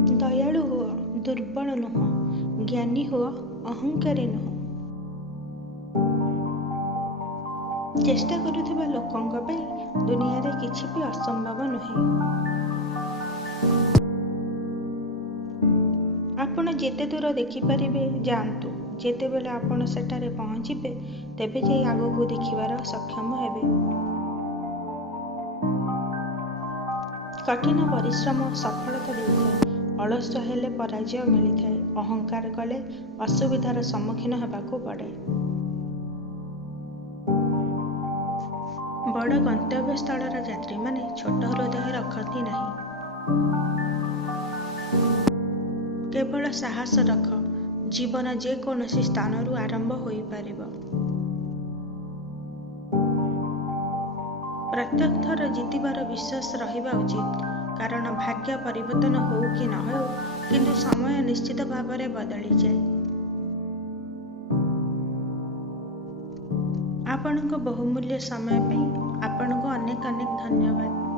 ଦୟାଳୁ ହୁଅ, ଦୁର୍ବଳ ନୁହଁ। ଜ୍ଞାନୀ ହୁଅ, ଅହଙ୍କାରୀ ନୁହଁ। ଚେଷ୍ଟା କରୁଥିବା ଲୋକଙ୍କ ପାଇଁ ଦୁନିଆରେ କିଛି ବି ଅସମ୍ଭବ ନୁହେଁ। ଆପଣ ଯେତେ ଦୂର ଦେଖିପାରିବେ ଯାଆନ୍ତୁ। ଯେତେବେଳେ ଆପଣ ସେଠାରେ ପହଞ୍ଚିବେ, ତେବେ ଯାଇ ଆଗକୁ ଦେଖିବାର ସକ୍ଷମ ହେବେ। କଠିନ ପରିଶ୍ରମ ସଫଳତା ଦେଇଥାଏ। ଅଳସୁଆ ହେଲେ ପରାଜୟ ମିଳିଥାଏ। ଅହଙ୍କାର କଲେ ଅସୁବିଧାର ସମ୍ମୁଖୀନ ହେବାକୁ ପଡ଼େ। ବଡ଼ ଗନ୍ତବ୍ୟସ୍ଥଳର ଯାତ୍ରୀମାନେ ଛୋଟ ହୃଦୟ ରଖନ୍ତି ନାହିଁ। କେବଳ ସାହସ ରଖ। ଜୀବନ ଯେକୌଣସି ସ୍ଥାନରୁ ଆରମ୍ଭ ହୋଇପାରିବ। ପ୍ରତ୍ୟେକ ଥର ଜିତିବାର ବିଶ୍ୱାସ ରହିବା ଉଚିତ, କାରଣ ଭାଗ୍ୟ ପରିବର୍ତ୍ତନ ହେଉ କି ନ ହେଉ, କିନ୍ତୁ ସମୟ ନିଶ୍ଚିତ ଭାବରେ ବଦଳିଯାଏ। ଆପଣଙ୍କ ବହୁମୂଲ୍ୟ ସମୟ ପାଇଁ ଆପଣଙ୍କୁ ଅନେକ ଅନେକ ଧନ୍ୟବାଦ।